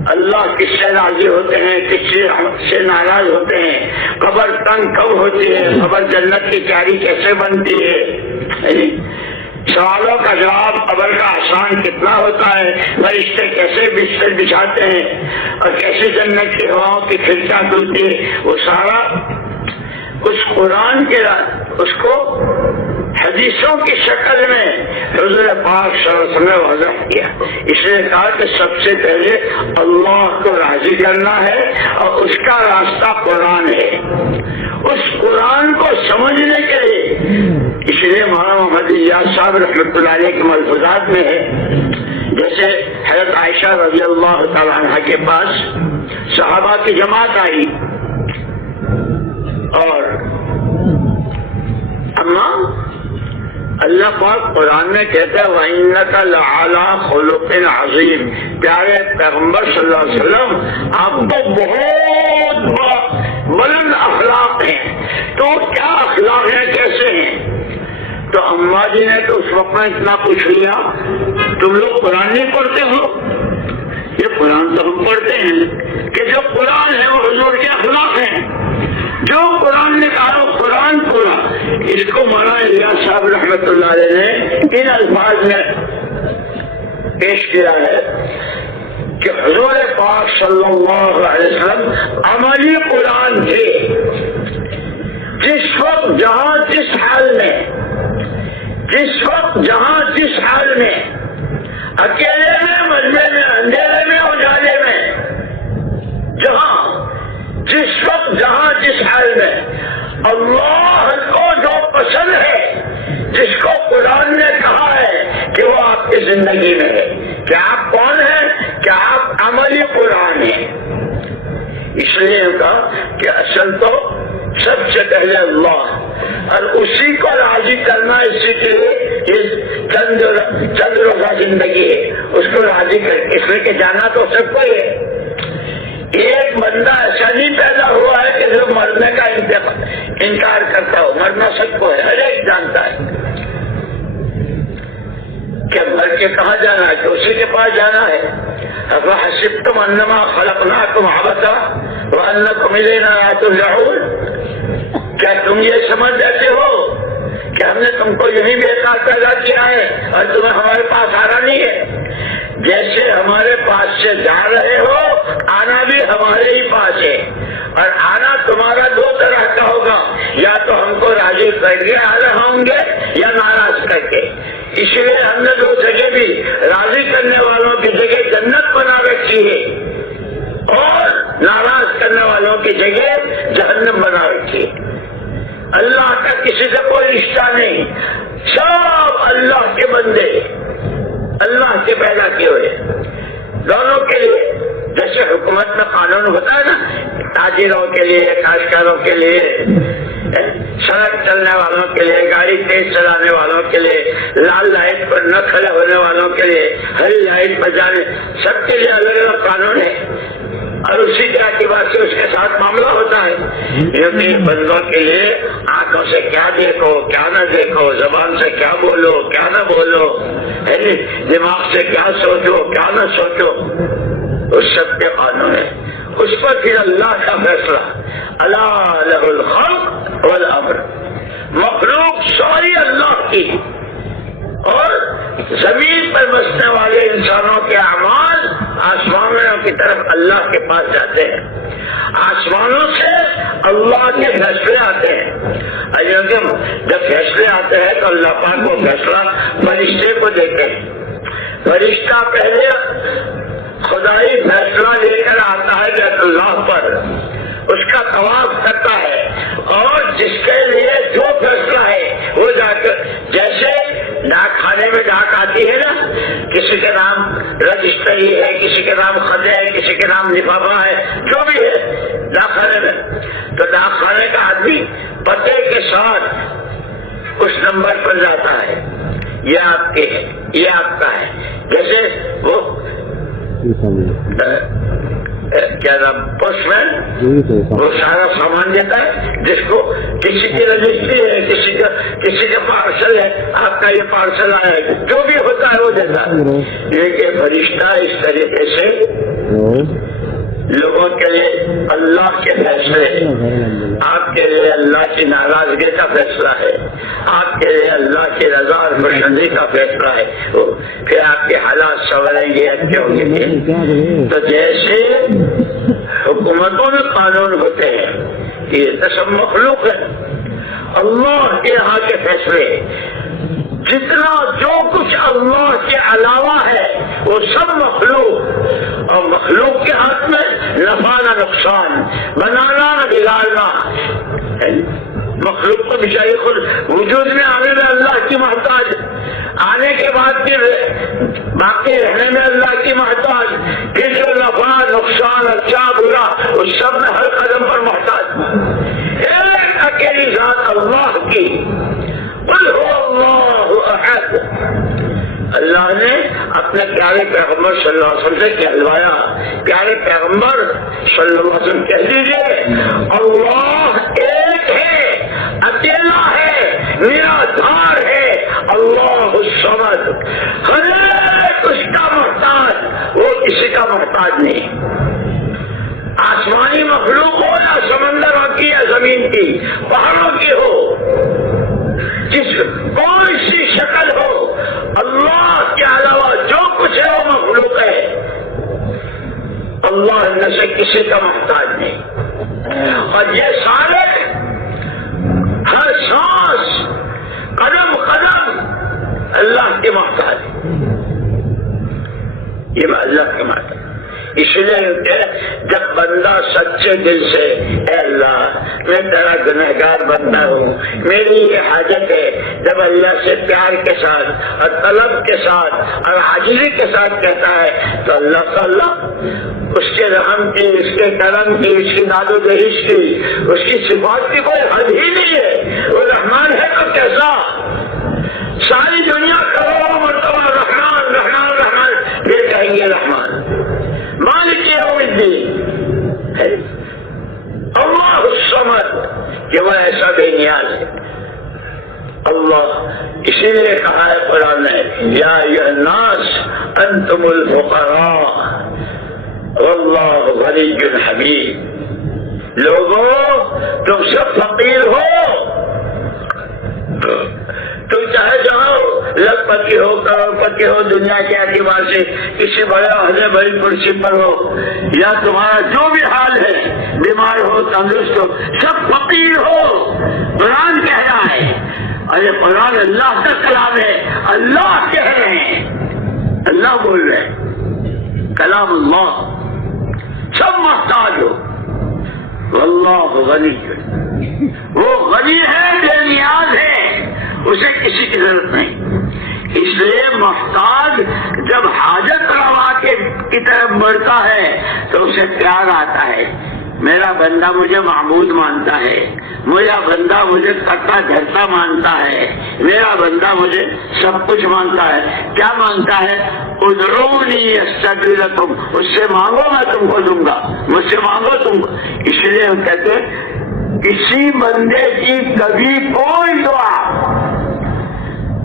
اللہ کس سے راضی ہوتے ہیں، کس سے ناراض ہوتے ہیں، قبر تنگ کب ہوتی ہے، قبر جنت کی کیاری کیسے بنتی ہے، سوالوں کا جواب قبر کا آسان کتنا ہوتا ہے، فرشتے کیسے بستر بچھاتے ہیں اور کیسے جنت کی ہواؤں کی کھڑکیاں کھلتی ہے، وہ سارا اس قرآن کے اس کو حدیثوں کی شکل میں حضور پاک صلی اللہ علیہ وسلم نے واضح کیا. اس نے کہا کہ سب سے پہلے اللہ کو راضی کرنا ہے اور اس کا راستہ قرآن ہے. اس قرآن کو سمجھنے کے لیے اس لیے مولانا محمد الیاس صاحب رحمۃ اللہ علیہ کے ملفوظات میں ہے، جیسے حضرت عائشہ رضی اللہ تعالیٰ عنہ کے پاس صحابہ کی جماعت آئی اور اما اللہ پاک قرآن میں کہتا ہے وَإِنَّكَ لَعَلَىٰ خُلُقٍ عَظِيمٍ، پیارے پیغمبر صلی اللہ علیہ وسلم آپ کو بہت بلند اخلاق ہیں. تو کیا اخلاق ہیں، کیسے ہیں؟ تو اماں جی نے تو اس وقت میں اتنا پوچھ لیا تم لوگ قرآن نہیں پڑھتے ہو؟ یہ قرآن تو ہم پڑھتے ہیں کہ جو قرآن ہے وہ حضور کے اخلاق ہیں. جو قرآن نے کہا وہ قرآن پورا. اس کو مولانا الیاس صاحب رحمۃ اللہ علیہ نے ان الفاظ میں پیش کیا ہے کہ حضور پاک صلی اللہ علیہ وسلم عملی قرآن تھے. جس وقت جہاں جس حال میں، جس وقت جہاں جس حال میں، اکیلے میں، مجمع میں، اندھیرے میں، اجالے میں، جہاں جس وقت جہاں جس حال میں اللہ کو جو پسند ہے، جس کو قرآن نے کہا ہے کہ وہ آپ کی زندگی میں ہے، کہ آپ کون ہیں، کہ آپ عملی قرآن ہیں. اس لیے کہا کہ اصل تو سب سے پہلے اللہ، اور اسی کو راضی کرنا، اسی کے لیے چند روزہ زندگی ہے، اس کو راضی کر، اس لیے کہ جانا تو سب کو ہے. ایک بندہ ایسا نہیں پیدا ہوا ہے کہ جو مرنے کا انکار کرتا ہو. مرنا سب کو ہے، ہر ایک جانتا ہے کہ مر کے کہاں جانا ہے، تو اسی کے پاس جانا ہے. افحسبتم انما خلقناکم عبثا وانکم الینا لا ترجعون، کیا تم یہ سمجھ جاتے ہو کہ ہم نے تم کو یہی بیکار پیدا کیا ہے اور تمہیں ہمارے پاس آنا نہیں ہے؟ جیسے ہمارے پاس سے جا رہے ہو، آنا بھی ہمارے ہی پاس ہے. اور آنا تمہارا دو طرح کا ہوگا، یا تو ہم کو راضی کر کے آ رہے ہوں گے یا ناراض کر کے. اس لیے ہم نے دو جگہ بھی راضی کرنے والوں کی جگہ جنت بنا رکھی ہے اور ناراض کرنے والوں کی جگہ جہنم بنا رکھی ہے. اللہ کا کسی سے کوئی رشتہ نہیں، سب اللہ کے بندے، اللہ کے پیدا کیے ہوئے دونوں کے لیے. جیسے حکومت میں قانون ہوتا ہے نا، تاجروں کے لیے، کاشتکاروں کے لیے، سڑک چلنے والوں کے لیے، گاڑی تیز چلانے والوں کے لیے، لال لائٹ پر نہ کھڑے ہونے والوں کے لیے، ہری لائٹ پر جانے، سب کے لیے الگ الگ قانون ہے. اور اسی کے اعتبار سے اس کے ساتھ معاملہ ہوتا ہے. کیونکہ بندوں کے لیے آنکھوں سے کیا دیکھو، کیا نہ دیکھو، زبان سے کیا بولو، کیا نہ بولو، دماغ سے کیا سوچو، کیا نہ سوچو، اس سب کے قانون ہے. اس پر پھر اللہ کا فیصلہ. الا لہ الخلق والامر، مخلوق ساری اللہ کی، اور زمین پر بسنے والے انسانوں کے اعمال آسمانوں کی طرف اللہ کے پاس جاتے ہیں. آسمانوں سے اللہ کے فیصلے آتے ہیں. جب فیصلے آتے ہیں تو اللہ پاک کو فیصلہ فرشتے کو دیتے ہیں. فرشتہ پہلے خدائی فیصلہ لے کر آتا ہے بیت اللہ پر، اس کا طواف کرتا ہے، اور جس کے لیے جو فیصلہ ہے وہ جا کر، جیسے ڈاک خانے میں ڈاک آتی ہے نا، کسی کے نام رجسٹری ہے، کسی کے نام خط ہے، کسی کے نام لفافہ ہے، جو بھی ہے ڈاک خانے میں، تو ڈاک خانے کا آدمی پتے کے ساتھ اس نمبر پر جاتا ہے، یہ آپ کے ہے، یہ آپ کا ہے. جیسے وہ کیا نام پوسٹ مین، وہ سارا سامان دیتا ہے، جس کو کسی کی رجسٹری ہے، کسی کا پارسل ہے، آپ کا یہ پارسل آیا ہے، جو بھی ہوتا ہے وہ دیتا ہے. لیکن فرشتہ اس طریقے سے لوگوں کے لیے اللہ کے فیصلے، آپ کے لیے اللہ کی ناراضگی کا فیصلہ ہے، آپ کے لیے اللہ کی رضا اور خوشنودی کا فیصلہ ہے، پھر آپ کے حالات سنوریں گے، اچھے ہوں گے۔ تو جیسے حکومتوں میں قانون ہوتے ہیں، یہ تو سب مخلوق ہے، اللہ کے یہاں کے فیصلے جتنا جو کچھ اللہ کے علاوہ ہے وہ سب مخلوق، اور مخلوق کے ہاتھ میں نفع نہ نقصان، بنانا نہ بگاڑنا۔ مخلوق کو بچاری خود وجود میں آنے میں اللہ کی محتاج، آنے کے بعد پھر باقی رہنے میں اللہ کی محتاج، پھر جو نفع نقصان اچھا برا اس سب میں ہر قدم پر محتاج۔ ایک اکیلی ذات اللہ کی، قل هو اللہ احد۔ اللہ نے اپنے پیارے پیغمبر صلی اللہ علیہ وسلم سے کہلوایا، پیارے پیغمبر صلی اللہ علیہ وسلم کہہ دیجیے اللہ ایک ہے، اکیلا ہے، نرادھار ہے، اللہ الصمد، ہر ایک اس کا محتاج، وہ کسی کا محتاج نہیں۔ آسمانی مخلوق ہو یا سمندروں کی یا زمین کی، پہاڑوں کی ہو، جس کوئی سی شکل ہو، اللہ کے علاوہ جو کچھ ہے وہ مخلوق ہے، اللہ ان سے کسی کا محتاج نہیں۔ اور یہ سارے ہر سانس قدم قدم اللہ کے محتاج، یہ اللہ کے محتاج۔ اس لیے جب بندہ سچے دل سے اے اللہ میں تیرا گنہگار بندہ ہوں، میری یہ حاجت ہے، جب اللہ سے پیار کے ساتھ اور طلب کے ساتھ اور عاجزی کے ساتھ کہتا ہے تو اللہ تعالیٰ اس کے رحم کی، اس کے کرم کی، اس کی ناز و دہش کی، اس کی صفات کی کوئی حد ہی نہیں ہے۔ وہ رحمان ہے تو کیسا، ساری دنیا کروڑوں مرتبہ رحمان رحمان رحمان پھر کہیں گے رحمان مالک یوم الدین، اللہ الصمد، کہ وہ ایسا بے نیاز ہے اللہ۔ اسی لیے کہا ہے قرآن نے یا ایھا الناس انتم الفقراء واللہ غنی حمید، لوگوں تم سب فقیر ہو، تم چاہے جاؤ لکھ پتی ہو، کروڑ پتی ہو، دنیا کے اعتبار سے کسی بڑے عہدے بڑی کرسی پر ہو، یا تمہارا جو بھی حال ہے، بیمار ہو تندرست ہو، سب فقیر ہو۔ قرآن کہہ رہا ہے، اور یہ قرآن اللہ کا کلام ہے، اللہ کہہ رہے ہیں، اللہ بول رہے ہیں، کلام اللہ، سب محتاج ہو، واللہ غنی، وہ غنی ہے، بے نیاز ہے، اسے کسی کی ضرورت نہیں۔ اس لیے محتاج جب حاجت روا کی طرف بڑھتا ہے تو اسے پیار آتا ہے، میرا بندہ مجھے معبود مانتا ہے، میرا بندہ مجھے کرتا دھرتا مانتا ہے، میرا بندہ مجھے سب کچھ مانتا ہے۔ کیا مانتا ہے؟ ادعونی استجب لکم، اس سے مانگو میں تم کو دوں گا، مجھ سے مانگو تم کو۔ اس لیے ہم کہتے ہیں کسی بندے کی کبھی کوئی دعا،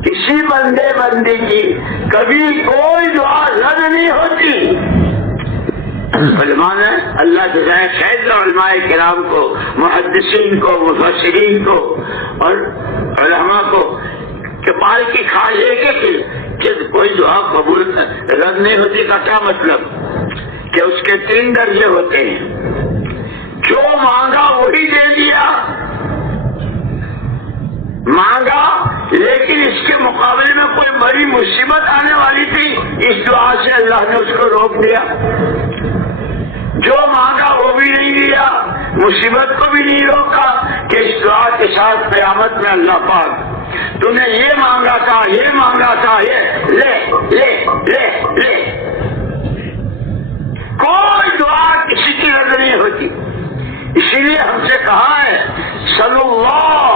کسی بندے بندی کی کبھی کوئی دعا رد نہیں ہوتی۔ علماء نے اللہ جزائے خیر علماء کرام کو، محدثین کو، مفسرین کو اور علماء کو کہ پال کی کھا لے کے کہ کوئی دعا قبول رد نہیں ہوتی کا کیا مطلب؟ کہ اس کے 3 درجے ہوتے ہیں، جو مانگا وہی دے دیا، مانگا لیکن اس کے مقابلے میں کوئی بڑی مصیبت آنے والی تھی، اس دعا سے اللہ نے اس کو روک دیا۔ جو مانگا وہ بھی نہیں دیا، مصیبت کو بھی نہیں روکا کہ اس دعا کے ساتھ قیامت میں اللہ پاک تو نے یہ مانگا تھا، یہ مانگا تھا، یہ لے لے لے لے۔ کوئی دعا کسی کی رد نہیں ہوتی۔ اسی لیے ہم سے کہا ہے صلی اللہ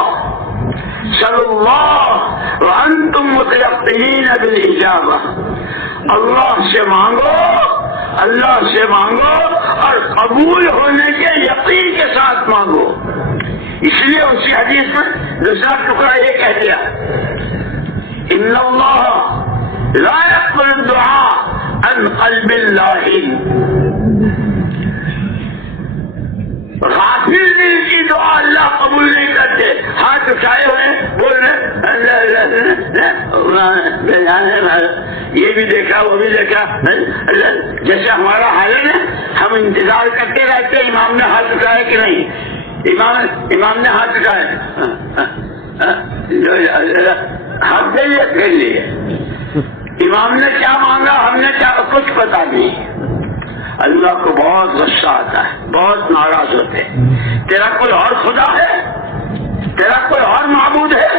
وانتم متيقنين بالاجابہ، اللہ سے مانگو، اللہ سے مانگو اور قبول ہونے کے یقین کے ساتھ مانگو۔ اس لیے اسی حدیث میں دوسرا ٹکڑا یہ کہہ دیا ان اللہ لا يقبل الدعاء عن قلب لاهٍ، غافل دل کی دعا اللہ قبول نہیں کرتے. ہاتھ اٹھائے ہوئے بول رہے یہ بھی دیکھا وہ بھی دیکھا. جیسے ہمارا حال ہے نا, ہم انتظار کرتے رہتے امام نے ہاتھ اٹھایا کہ نہیں. امام نے ہاتھ اٹھائے, ہاتھ دے پھیر لیے. امام نے کیا مانگا, ہم نے کیا, کچھ پتا نہیں. اللہ کو بہت غصہ آتا ہے, بہت ناراض ہوتے ہیں. تیرا کوئی اور خدا ہے, تیرا کوئی اور معبود ہے,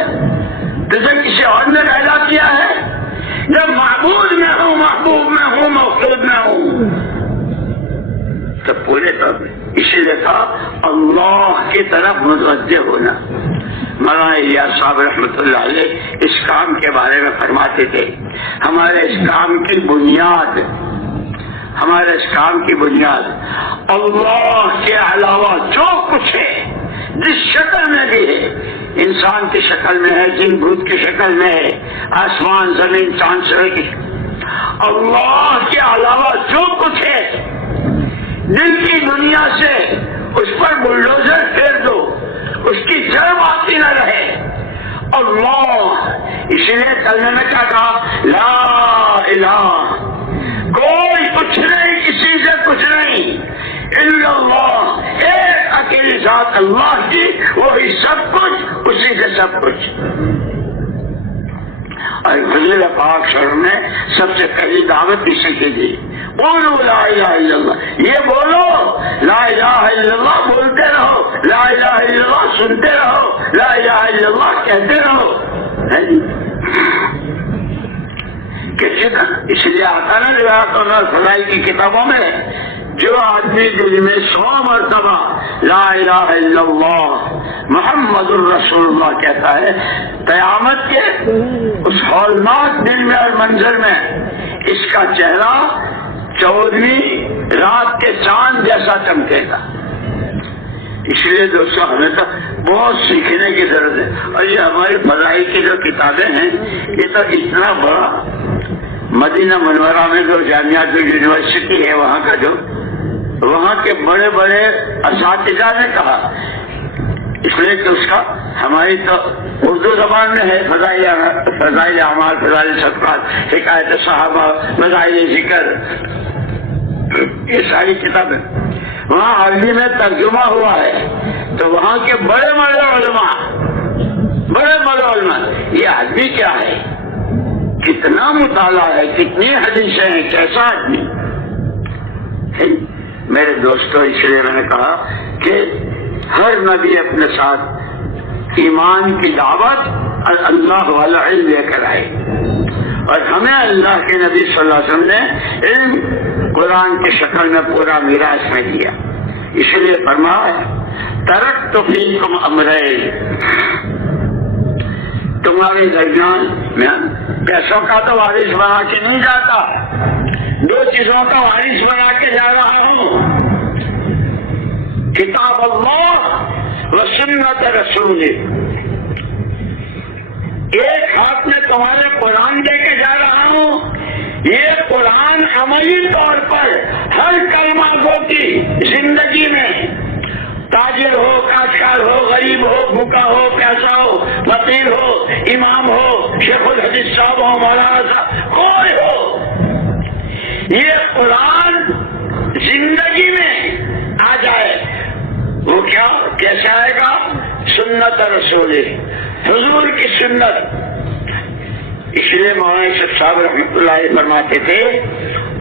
تجھے کسی اور نے پیدا کیا ہے؟ جب معبود میں ہوں, محبوب میں ہوں, مقصود میں ہوں, تو پورے طور پر اسی لیے کہا اللہ کی طرف متوجہ ہونا. مولانا الیاس صاحب رحمۃ اللہ علیہ اس کام کے بارے میں فرماتے تھے, ہمارے اس کام کی بنیاد, ہمارے اس کام کی بنیاد اللہ کے علاوہ جو کچھ ہے, جس شکل میں بھی ہے, انسان کی شکل میں ہے, جن بھوت کی شکل میں ہے, آسمان زمین چاند سورج کی, اللہ کے علاوہ جو کچھ ہے دل کی دنیا سے اس پر بلڈوزر پھیر دو, اس کی جڑ باقی نہ رہے. اللہ, اسی لیے کلمے میں کیا کہا, لا الہ, کوئی کچھ نہیں, کسی سے کچھ نہیں, الا اللہ, ایک اکیلی ذات اللہ کی, وہی سب کچھ, اسی سے سب کچھ. اور حضور پاک شروع میں سب سے پہلی دعوت اسی کی دی, بولو لا الہ الا اللہ. یہ بولو لا الہ الا اللہ, بولتے رہو لا الہ الا اللہ, سنتے رہو لا الہ الا اللہ, کہتے رہو. اس لیے آتا نا روایت اور فضائل کی کتابوں میں, جو آدمی دل میں 100 مرتبہ لا الہ الا اللہ محمد الرسول اللہ کہتا ہے, قیامت کے اس ہولناک دل میں اور منظر میں اس کا چہرہ 14ویں رات کے چاند جیسا چمکے گا. اس لیے دوستوں ہمیں تو بہت سیکھنے کی ضرورت ہے. اور یہ ہماری فضائی کی جو کتابیں ہیں, یہ تو اتنا بڑا مدینہ منورہ میں جو جامعہ جو یونیورسٹی ہے, وہاں کا جو وہاں کے بڑے بڑے اساتذہ نے کہا, اس لیے کہ اس کا ہماری تو اردو زبان میں ہے, فضائل اعمال, فضائل صدقات, حکایت صحابہ, فضائل ذکر, یہ ساری کتابیں وہاں عربی میں ترجمہ ہوا ہے. تو وہاں کے بڑے بڑے علماء, یہ آدمی کیا ہے, کتنا مطالعہ ہے, کتنی حدیثیں ہیں, کیسا آدمی. میرے دوستوں, اس لیے میں نے کہا کہ ہر نبی اپنے ساتھ ایمان کی دعوت اور اللہ والا علم لے کر آئے, اور ہمیں اللہ کے نبی صلی اللہ علیہ وسلم نے علم قرآن کی شکل میں پورا میراث میں دیا. اس لیے فرمایا ترکت فیکم امرین, تمہارے درمیان میں پیسوں کا تو وارث بنا کے نہیں جاتا, 2 چیزوں کا وارث بنا کے جا رہا ہوں, کتاب اللہ و سنت رسول. ایک ہاتھ میں تمہارے قرآن دے کے جا رہا ہوں, یہ قرآن عملی طور پر ہر کلمہ گو کی زندگی میں, تاجر ہو, کاشتکار ہو, غریب ہو, بھوکا ہو, پیاسا ہو, فقیر ہو, امام ہو, شیخ الحدیث صاحب ہو, مولانا صاحب, کوئی ہو, یہ قرآن زندگی میں آ جائے. وہ کیا کیسے آئے گا, سنت رسول, حضور کی سنت. اس لیے مولانا شیخ صاحب رحمۃ اللہ علیہ فرماتے تھے,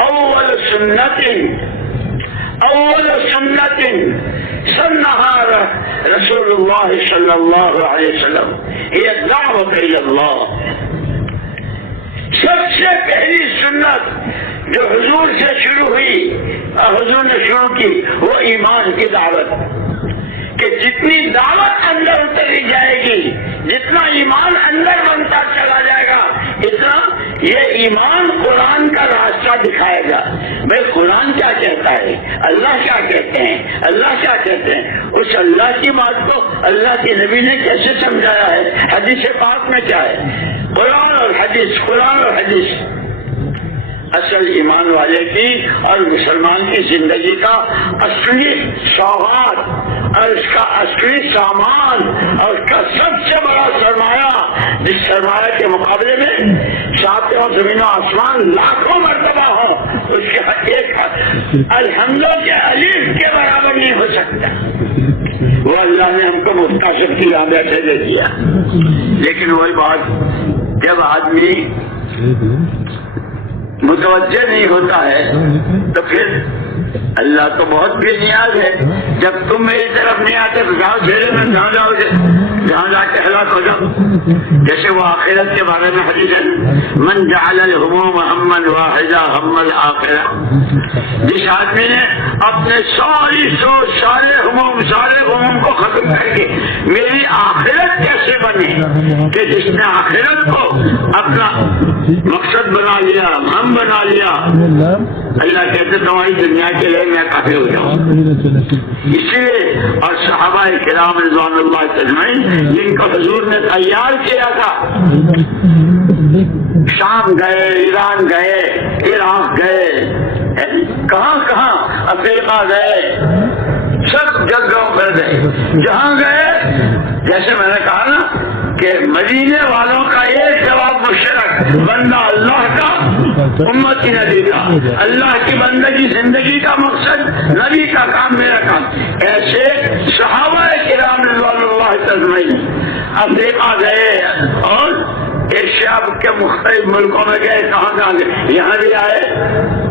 اول سنت سنہا رسول اللہ صلی اللہ علیہ وسلم یہ دعوت الی اللہ. سب سے پہلی سنت جو حضور سے شروع ہوئی, حضور نے شروع کی, وہ ایمان کی دعوت. کہ جتنی دعوت اندر اتری جائے گی, جتنا ایمان اندر بنتا چلا جائے گا, اتنا یہ ایمان قرآن کا راستہ دکھائے گا. بھائی قرآن کیا کہتا ہے, اللہ کیا کہتے ہیں, اللہ کیا کہتے ہیں, اس اللہ کی بات کو اللہ کے نبی نے کیسے سمجھایا ہے, حدیث پاک میں کیا ہے, قرآن اور حدیث, قرآن اور حدیث. اصل ایمان والے کی اور مسلمان کی زندگی کا اصلی سوغات اور اس کا اصلی سامان اور اس کا سب سے بڑا سرمایہ، جس سرمایہ کے مقابلے میں ساتوں زمین و آسمان لاکھوں مرتبہ ہو، اس کے ایک الحمدوں کے الف کے برابر نہیں ہو سکتا، وہ اللہ نے ہم کو مختصر کی یادیں سے دے دیا۔ لیکن وہی بات، جب آدمی متوجہ نہیں ہوتا ہے تو پھر اللہ تو بہت بے نیاز ہے، جب تم میری طرف نہیں آتے تو جاؤ جھیلے میں جہاں جاؤ گے، جہاں جا کے ہلاک ہو جاؤ۔ جیسے وہ آخرت کے بارے میں حدیث ہے، من جعل الہموم ہما واحدا ہم الآخرہ، جس آدمی نے اپنے ساری سوچ، سارے غموم کو ختم کر کے میری آخرت کیسے بنے، کہ جس نے آخرت کو اپنا مقصد بنا لیا، ہم بنا لیا، اللہ کہتے تمہاری دنیا کے لیے میں کافی ہو جاؤں۔ اسی لیے اور صحابہ کرام رضوان اللہ اجمعین جن کو حضور نے تیار کیا تھا، شام گئے، ایران گئے، عراق گئے، کہاں کہاں افریقہ گئے، سب جگہوں پر گئے، جہاں گئے جیسے میں نے کہا نا کہ مدینے والوں کا ایک جواب مشترک، بندہ اللہ کا، امتی نبی کا، اللہ کی بندگی زندگی کا مقصد، نبی کا کام میرا کام۔ ایسے صحابہ کرام رضوان اللہ اجمعین افریقہ گئے اور ایشیا کے مختلف ملکوں میں گئے، کہاں کہاں گئے، یہاں بھی آئے،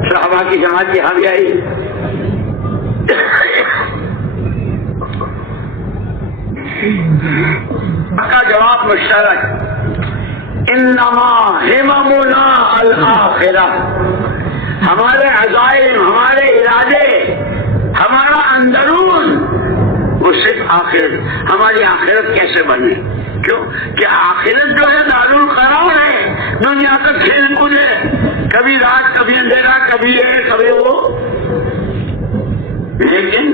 صحابہ کی جماعت یہاں بھی آئی۔ کا جواب مشترک، انما ہممنا الآخرہ، ہمارے عزائم، ہمارے ارادے، ہمارا اندرون وہ صرف آخرت، ہماری آخرت کیسے بنے، کیوں کہ آخرت جو ہے دارالقرار ہے، دنیا کا کھیل کود ہے، کبھی رات کبھی اندھیرا، کبھی ہے کبھی وہ، لیکن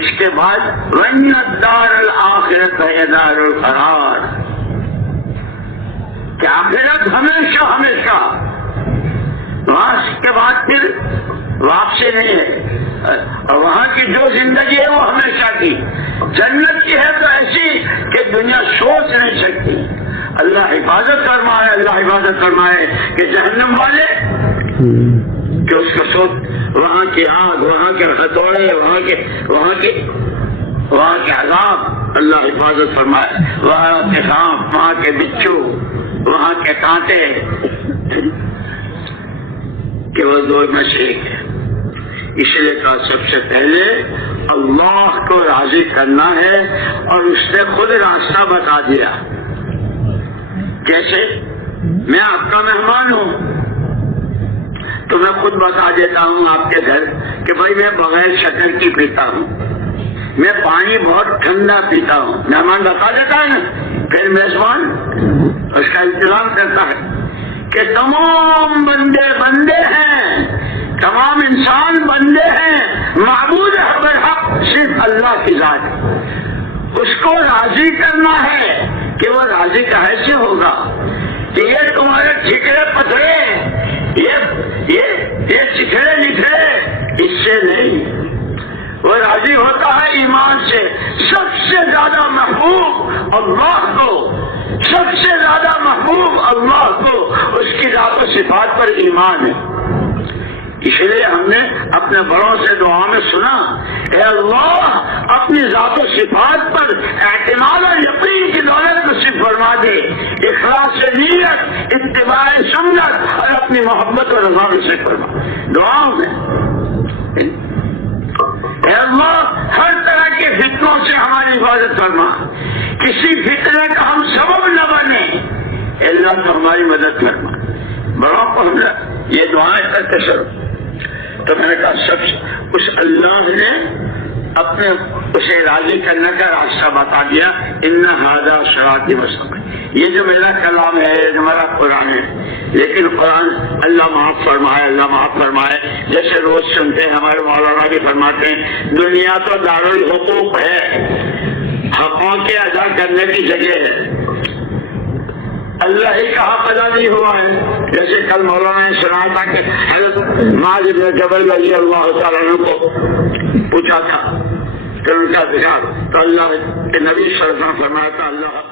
اس کے بعد وَإِنَّ الدَّارَ الْآخِرَةَ هِيَ دَارُ الْقَرَارِ، کہ آخرت ہمیشہ ہمیشہ، وہاں کے بعد پھر واپسی نہیں ہے، اور وہاں کی جو زندگی ہے وہ ہمیشہ کی، جنت کی ہے تو ایسی کہ دنیا سوچ نہیں سکتی۔ اللہ حفاظت فرمائے، اللہ حفاظت فرمائے کہ جہنم والے کہ اس کا سوچ، وہاں کی آگ، وہاں کے ہتھوڑے، وہاں کے عذاب، اللہ حفاظت فرمائے، وہاں کے سانپ، وہاں کے بچھو، وہاں کے کانٹے، کہ وہ دور میں شریک ہے۔ اس لیے کہا سب سے پہلے اللہ کو راضی کرنا ہے، اور اس نے خود راستہ بتا دیا۔ جیسے میں آپ کا مہمان ہوں تو میں خود بتا دیتا ہوں آپ کے گھر کہ بھائی میں بغیر شکر کی پیتا ہوں، میں پانی بہت ٹھنڈا پیتا ہوں، مہمان بتا دیتا ہے نا، پھر میزبان اس کا انتظام کرتا ہے کہ تمام بندے بندے ہیں، تمام انسان بندے ہیں، معبود برحق صرف اللہ کی ذات ہے، اس کو راضی کرنا ہے کہ وہ راضی کیسے ہوگا کہ یہ تمہارے ٹھیکرے پتھرے، یہ چکھڑے لکھڑے، اس سے نہیں، وہ راضی ہوتا ہے ایمان سے۔ سب سے زیادہ محبوب اللہ کو، سب سے زیادہ محبوب اللہ کو اس کی ذات و صفات پر ایمان ہے۔ اس لیے ہم نے اپنے بڑوں سے دعا میں سنا، اے اللہ اپنی ذات و صفات پر اعتماد اور یقین کی دولت نصیب فرما دے، اخلاص نیت، اتباع سنت اور اپنی محبت و رضا نصیب فرما دعاؤں میں۔ اے اللہ ہر طرح کے فتنوں سے ہماری حفاظت فرما، کسی فتنے کا ہم سبب نہ بنے، اے اللہ تو ہماری مدد فرما۔ بڑوں کو ہم نے یہ دعائیں کرتے سر، تو میں نے کہا سب اس اللہ نے اپنے اسے راضی کرنے کا راستہ بتا دیا، ان ھذا صراطی مستقیم، یہ جو میرا کلام ہے، جو میرا قرآن ہے، لیکن قرآن اللہ معاف فرمائے، اللہ معاف فرمائے، جیسے روز سنتے ہیں ہمارے مولانا بھی فرماتے ہیں، دنیا تو دارالحقوق ہے، حقوں کے ادا کرنے کی جگہ ہے، اللہ ہی کا حق ادا نہیں ہوا ہے، جیسے کل مولانا نے سنا تھا کہ حضرت معاذ بن جبل رضی اللہ تعالیٰ عنہ کو پوچھا تھا کہ ان کا ذکر تو اللہ کے نبی صلی اللہ علیہ وسلم فرمایا تھا اللہ